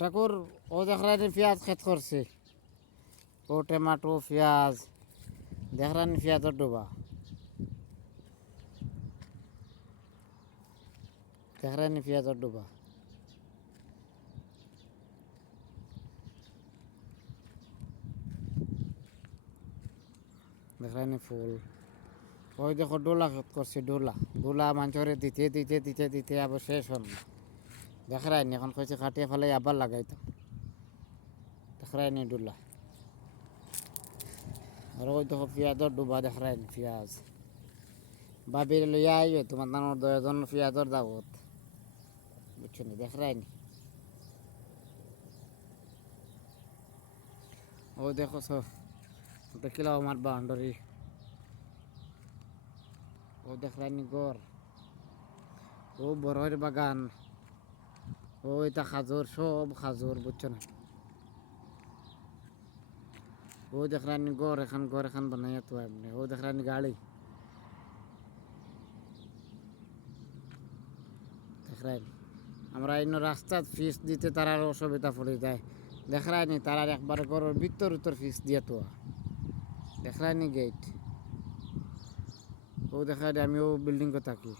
ঠাকুর ও দেখরানি পেঁয়াজ খেত করছে, ও টমেটো পেঁয়াজ দেখরানি পেঁয়াজের ডোবা, দেখরানি পেঁয়াজের ডোবা। দেখরানি ফুল, ওই দেখো ডোলা খেত করছে, ডোলা ডোলা মানুষরে দিতে দিতে দিতে দিতে আবার শেষ হল না। দেখরানি এখন কইছে কাটিয়ে ফেলে আবার লাগাইতাম। দেখরানি ডোলা আর ওই দেখো পেঁয়াজের ডোবা, দেখরানি পেঁয়াজ বাবির লইয়া আইবে তোমার নানোর 10 জন পেঁয়াজের দাওয়াত, বুঝছো নি? দেখরানি ও দেখো সব দেখিলাম আমার বাউন্ডারি, ও দেখরানি গড়, ও বড়ের বাগান, ও এটা খাজুর, সব খাজুর, বুঝছো না? ও দেখরানি গড় এখান বানাইয়া তো এমনি, ও দেখরানি গাড়ি, দেখরানি আমরা অন্য রাস্তাত ফিস দিতে তারার অসুবিধা পড়ে যায়। দেখরানি তারার একবার গড়ের ভিতর ভিতর ফিস দিয়ে তো, দেখরানি গেট, ও দেখানি আমিও বিল্ডিং থাকি।